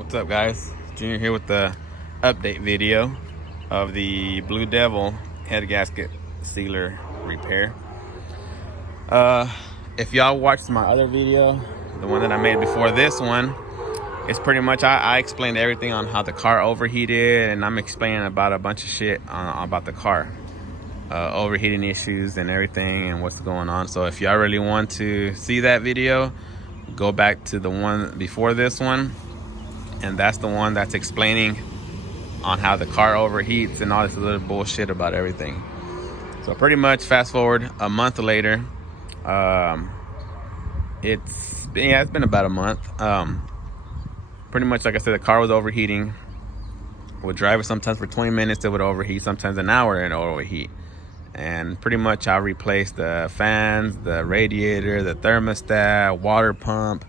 What's up, guys? Junior here with the update video of the Blue Devil head gasket sealer repair. If y'all watched my other video, the one that I made before this one, it's pretty much I explained everything on how the car overheated, and I'm explaining about a bunch of shit about the car, overheating issues and everything and what's going on. So if y'all really want to see that video, go back to the one before this one, and that's the one that's explaining on how the car overheats and all this little bullshit about everything. So pretty much fast forward a month later, it's been about a month. Pretty much, like I said, the car was overheating. Would drive it sometimes for 20 minutes, it would overheat, sometimes an hour and overheat. And pretty much I replaced the fans, the radiator, the thermostat, water pump,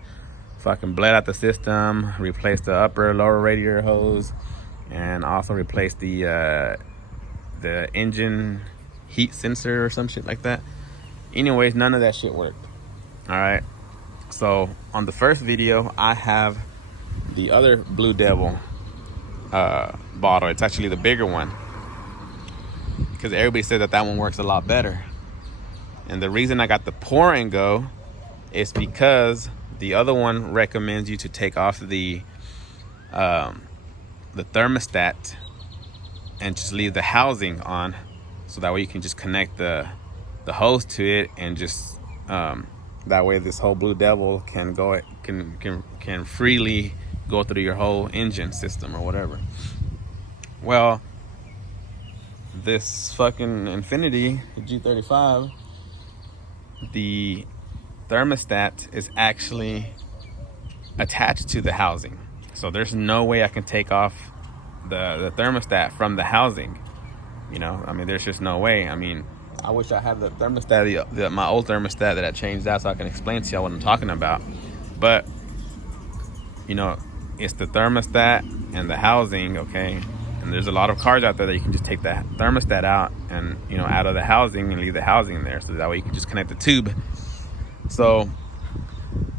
fucking bled out the system, replaced the upper lower radiator hose, and also replaced the engine heat sensor or some shit like that. Anyways, none of that shit worked. All right, so on the first video I have the other Blue Devil bottle. It's actually the bigger one, because everybody said that one works a lot better. And the reason I got the pour and go is because the other one recommends you to take off the thermostat and just leave the housing on, so that way you can just connect the hose to it, and just that way this whole Blue Devil can freely go through your whole engine system or whatever. Well, this fucking Infiniti G35, the thermostat is actually attached to the housing, so there's no way I can take off the thermostat from the housing. You know, I mean, there's just no way. I mean, I wish I had the thermostat, my old thermostat that I changed out, so I can explain to y'all what I'm talking about. But you know, it's the thermostat and the housing, okay? And there's a lot of cars out there that you can just take the thermostat out and, you know, out of the housing and leave the housing there, so that way you can just connect the tube. So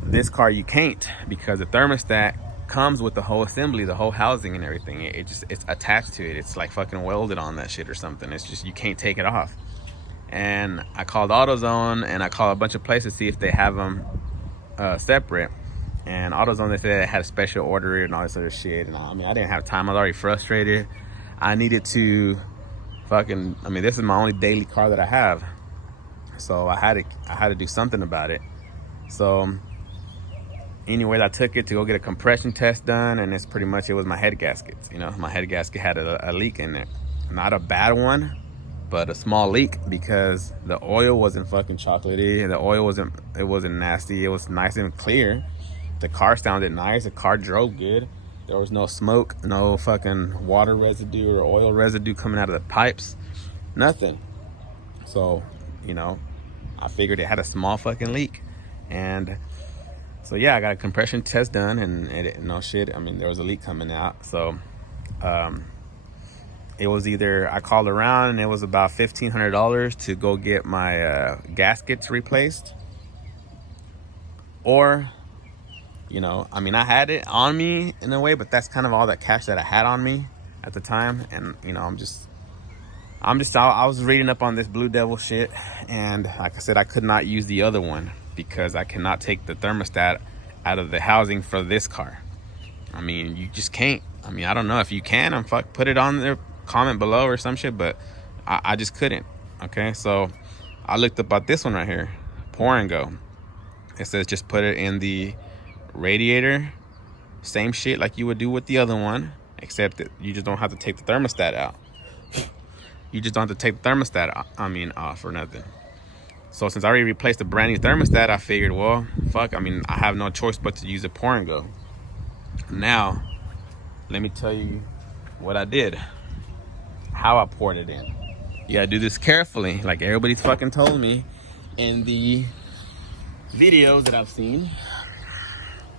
this car you can't, because the thermostat comes with the whole assembly, the whole housing and everything. It's attached to it. It's like fucking welded on that shit or something. It's just, you can't take it off. And I called AutoZone and I called a bunch of places to see if they have them separate. And AutoZone, they said it had a special order and all this other shit. And I mean, I didn't have time. I was already frustrated. I needed to fucking, I mean, this is my only daily car that I have, so I had to do something about it. So anyway, I took it to go get a compression test done, and it's pretty much, it was my head gaskets. You know, my head gasket had a leak in it. Not a bad one, but a small leak, because the oil wasn't fucking chocolatey. The oil wasn't nasty. It was nice and clear. The car sounded nice. The car drove good. There was no smoke, no fucking water residue or oil residue coming out of the pipes. Nothing. So, you know, I figured it had a small fucking leak. And so yeah, I got a compression test done, and no shit, I mean, there was a leak coming out. So it was either, I called around and it was about $1,500 to go get my gaskets replaced, or, you know, I mean, I had it on me in a way, but that's kind of all that cash that I had on me at the time. And, you know, I was reading up on this Blue Devil shit, and like I said, I could not use the other one because I cannot take the thermostat out of the housing for this car. I mean, you just can't. I mean, I don't know if you can. Put it on there, comment below or some shit, but I just couldn't. Okay, so I looked up about this one right here, pour and go. It says just put it in the radiator, same shit like you would do with the other one, except that you just don't have to take the thermostat out. You just don't have to take the thermostat off or nothing. So since I already replaced the brand new thermostat, I figured, well, fuck, I mean, I have no choice but to use a pour and go. Now, let me tell you what I did, how I poured it in. You gotta do this carefully, like everybody's fucking told me in the videos that I've seen.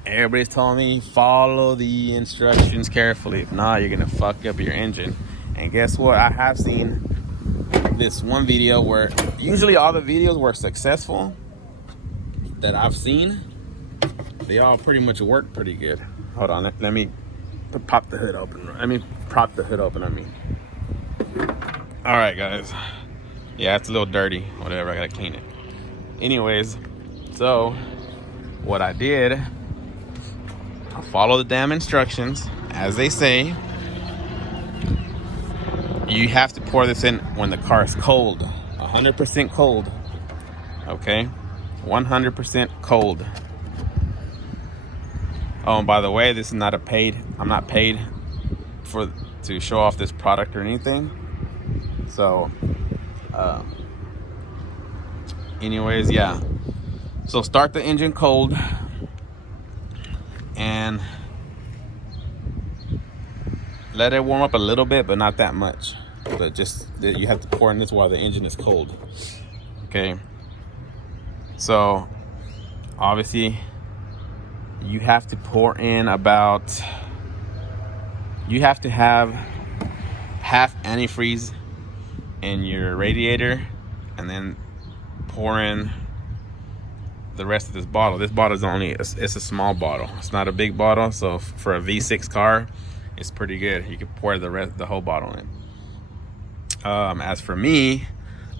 Everybody's telling me follow the instructions carefully. If not, you're gonna fuck up your engine. And guess what? I have seen this one video where, usually all the videos were successful that I've seen, they all pretty much work pretty good. Hold on, let me pop the hood open. I mean, prop the hood open. I mean. All right, guys. Yeah, it's a little dirty. Whatever. I gotta clean it. Anyways, so what I did, I followed the damn instructions as they say. You have to pour this in when the car is cold, 100% cold. Okay, 100% cold. Oh, and by the way, this is not a paid. I'm not paid to show off this product or anything. So, anyways, yeah. So start the engine cold and let it warm up a little bit, but not that much. But just you have to pour in this while the engine is cold. Okay. So obviously you have to pour in about, you have to have half antifreeze in your radiator and then pour in the rest of this bottle. This bottle is only, it's a small bottle. It's not a big bottle. So for a V6 car, it's pretty good. You can pour the whole bottle in. As for me,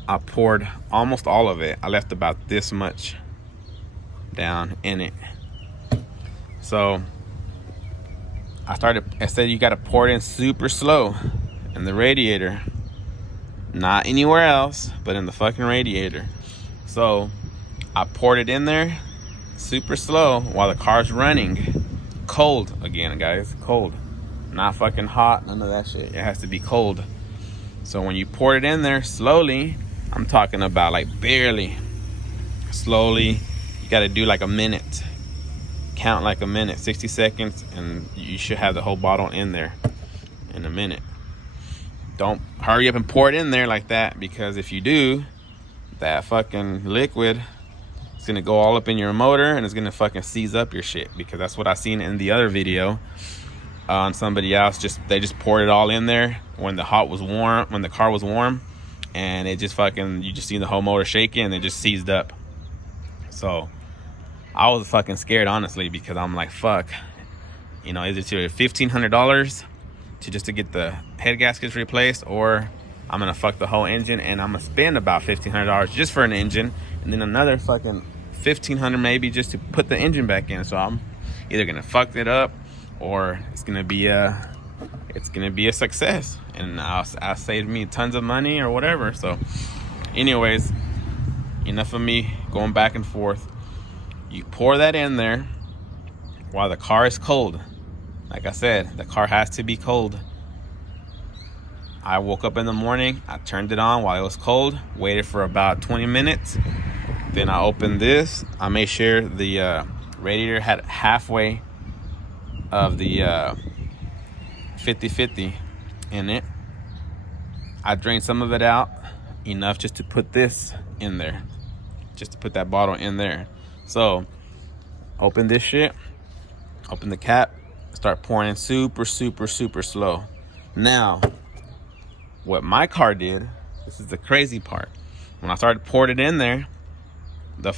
I poured almost all of it. I left about this much down in it. So I said you got to pour it in super slow in the radiator, not anywhere else, but in the fucking radiator. So I poured it in there super slow while the car's running. Cold again, guys, cold. Not fucking hot, none of that shit. It has to be cold. So when you pour it in there slowly, I'm talking about like barely, slowly, you gotta do like a minute. Count like a minute, 60 seconds, and you should have the whole bottle in there in a minute. Don't hurry up and pour it in there like that, because if you do, that fucking liquid, it's gonna go all up in your motor and it's gonna fucking seize up your shit, because that's what I seen in the other video on somebody else. They just poured it all in there when the car was warm, and it just fucking, you just see the whole motor shaking and it just seized up. So I was fucking scared, honestly, because I'm like, fuck, you know, is it $1,500 to get the head gaskets replaced, or I'm gonna fuck the whole engine and I'm gonna spend about $1,500 just for an engine, and then another fucking $1,500 maybe just to put the engine back in. So I'm either gonna fuck it up, or it's gonna be a success, and I'll save me tons of money or whatever. So anyways, enough of me going back and forth. You pour that in there while the car is cold. Like I said, the car has to be cold. I woke up in the morning, I turned it on while it was cold, waited for about 20 minutes. Then I opened this. I made sure the radiator had halfway of the 50-50 in it. I drained some of it out, enough just to put this in there, just to put that bottle in there. So open this shit, open the cap, start pouring in super slow. Now what my car did, this is the crazy part, when I started pouring it in there, the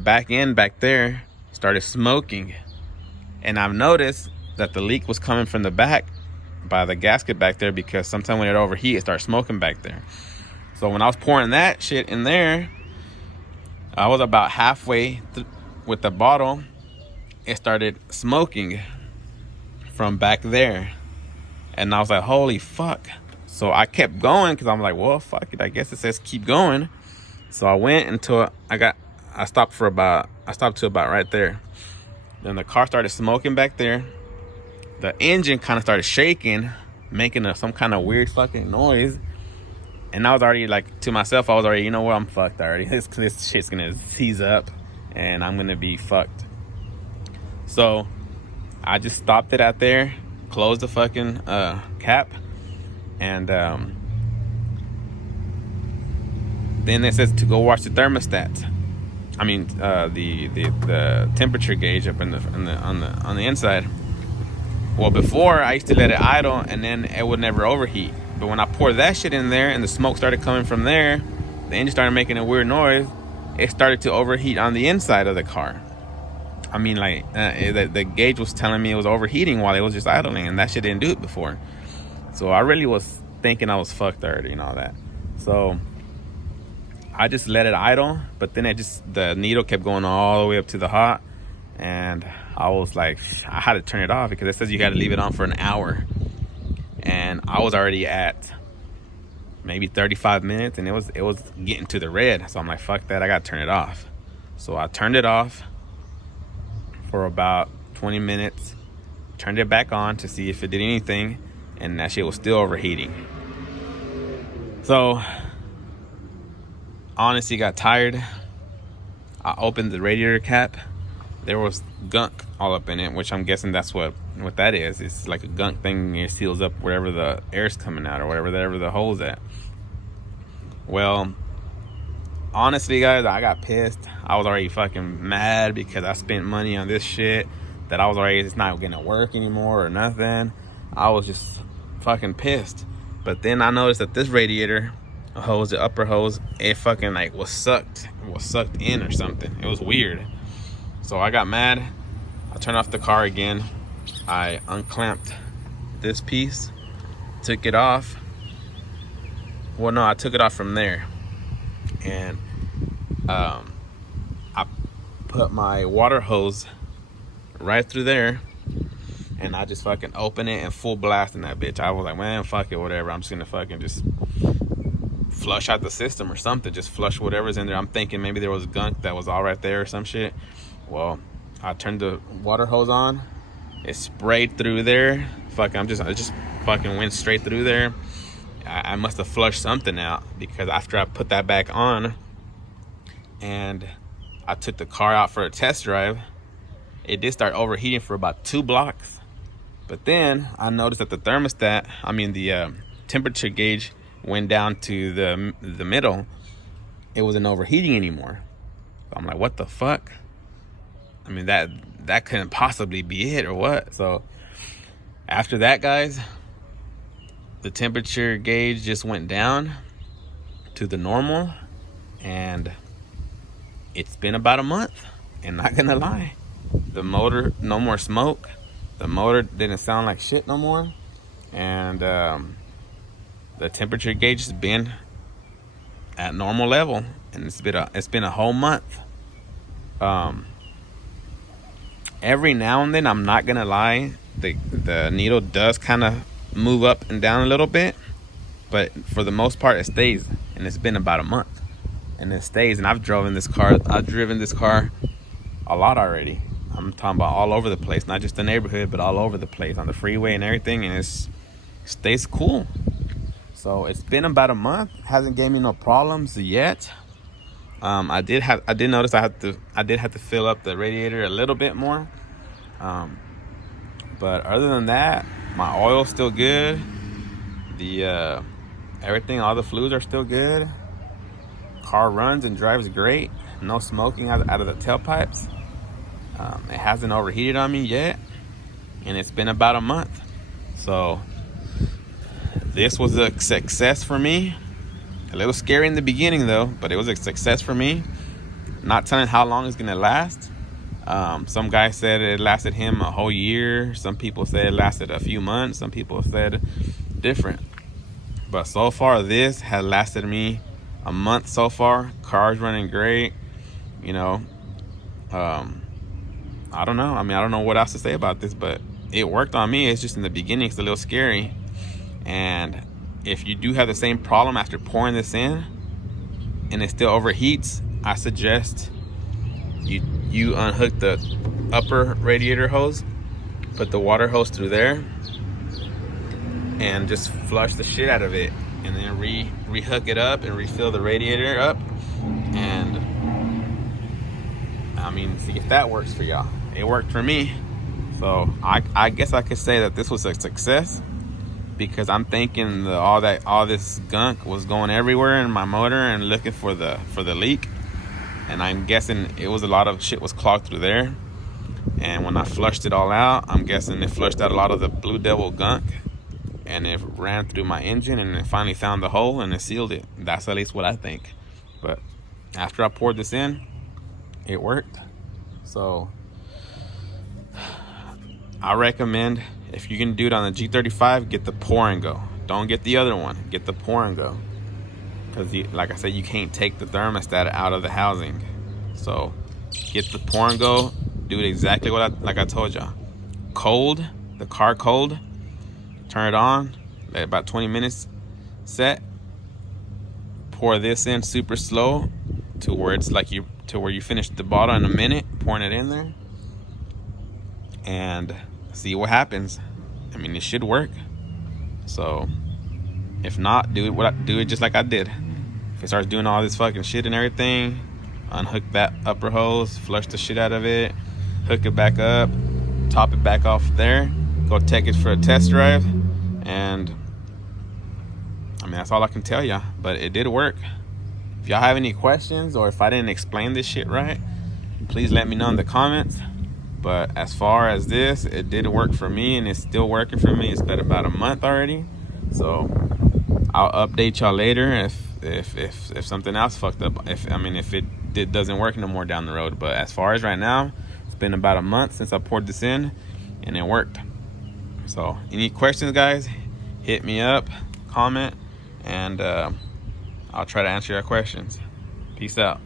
back end back there started smoking. And I've noticed that the leak was coming from the back by the gasket back there, because sometimes when it overheats, it starts smoking back there. So when I was pouring that shit in there, I was about halfway with the bottle. It started smoking from back there. And I was like, holy fuck. So I kept going, because I'm like, well, fuck it. I guess it says keep going. So I went until I stopped to about right there. Then the car started smoking back there. The engine kind of started shaking, making some kind of weird fucking noise. And I was already like, to myself, I was already, you know what, I'm fucked already. This shit's gonna seize up and I'm gonna be fucked. So I just stopped it out there, closed the fucking cap, and then it says to go watch the thermostat. I mean, the temperature gauge up on the inside. Well, before I used to let it idle and then it would never overheat. But when I poured that shit in there and the smoke started coming from there, the engine started making a weird noise. It started to overheat on the inside of the car. I mean, like, the gauge was telling me it was overheating while it was just idling, and that shit didn't do it before. So I really was thinking I was fucked already and all that. So I just let it idle, but then the needle kept going all the way up to the hot, and I was like, I had to turn it off because it says you got to leave it on for an hour, and I was already at maybe 35 minutes, and it was getting to the red. So I'm like, fuck that, I gotta turn it off. So I turned it off for about 20 minutes, turned it back on to see if it did anything, and that shit was still overheating. So honestly, got tired. I opened the radiator cap. There was gunk all up in it, which I'm guessing that's what that is. It's like a gunk thing. It seals up wherever the air's coming out or whatever the hole's at. Well, honestly, guys, I got pissed. I was already fucking mad because I spent money on this shit that it's not gonna work anymore or nothing. I was just fucking pissed. But then I noticed that this radiator hose, the upper hose, it fucking like was sucked in or something. It was weird. So I got mad. I turned off the car again. I unclamped this piece, took it off. Well, no, I took it off from there, and I put my water hose right through there, and I just fucking open it and full blast in that bitch. I was like, man, fuck it, whatever. I'm just gonna fucking just flush out the system or something. Just flush whatever's in there. I'm thinking maybe there was gunk that was all right there or some shit. Well, I turned the water hose on. It sprayed through there. I just fucking went straight through there. I must have flushed something out, because after I put that back on and I took the car out for a test drive, it did start overheating for about 2 blocks. But then I noticed that the temperature gauge went down to the middle. It wasn't overheating anymore. So I'm like, what the fuck? I mean, that couldn't possibly be it, or what? So after that, guys, the temperature gauge just went down to the normal, and it's been about a month. And not gonna lie, the motor, no more smoke. The motor didn't sound like shit no more, and the temperature gauge has been at normal level, and it's been a whole month. Every now and then, I'm not gonna lie, the needle does kind of move up and down a little bit, but for the most part it stays, and it's been about a month, and it stays. And I've driven this car a lot already. I'm talking about all over the place, not just the neighborhood, but all over the place, on the freeway and everything, and it stays cool. So it's been about a month. Hasn't gave me no problems yet. I did notice I did have to fill up the radiator a little bit more. But other than that, my oil's still good. The everything, all the fluids are still good. Car runs and drives great. No smoking out of the tailpipes. It hasn't overheated on me yet, and it's been about a month. So this was a success for me. A little scary in the beginning though, but it was a success for me. Not telling how long it's gonna last. Some guy said it lasted him a whole year. Some people said it lasted a few months. Some people said different. But so far, this has lasted me a month so far. Car's running great. You know, I don't know. I mean, I don't know what else to say about this, but it worked on me. It's just in the beginning, it's a little scary. And if you do have the same problem after pouring this in and it still overheats, I suggest you unhook the upper radiator hose, put the water hose through there, and just flush the shit out of it, and then rehook it up and refill the radiator up. And I mean, see if that works for y'all. It worked for me. So I guess I could say that this was a success, because I'm thinking all this gunk was going everywhere in my motor and looking for the leak. And I'm guessing it was a lot of shit was clogged through there. And when I flushed it all out, I'm guessing it flushed out a lot of the Blue Devil gunk, and it ran through my engine, and it finally found the hole and it sealed it. That's at least what I think. But after I poured this in, it worked. So I recommend, if you can do it on the G35, get the pour and go. Don't get the other one. Get the pour and go. Because, like I said, you can't take the thermostat out of the housing. So get the pour and go. Do it exactly like I told y'all. Cold, the car cold. Turn it on. Let about 20 minutes set. Pour this in super slow to where it's like where you finish the bottle in a minute, pouring it in there, and see what happens. I mean, it should work. So if not, do it just like I did. If it starts doing all this fucking shit and everything, unhook that upper hose, flush the shit out of it, hook it back up, top it back off there, go take it for a test drive, and I mean, that's all I can tell y'all, but it did work. If y'all have any questions, or if I didn't explain this shit right, please let me know in the comments. But as far as this, it did work for me, and it's still working for me. It's been about a month already, so I'll update y'all later if something else fucked up. If it doesn't work no more down the road. But as far as right now, it's been about a month since I poured this in, and it worked. So any questions, guys, hit me up, comment, and I'll try to answer your questions. Peace out.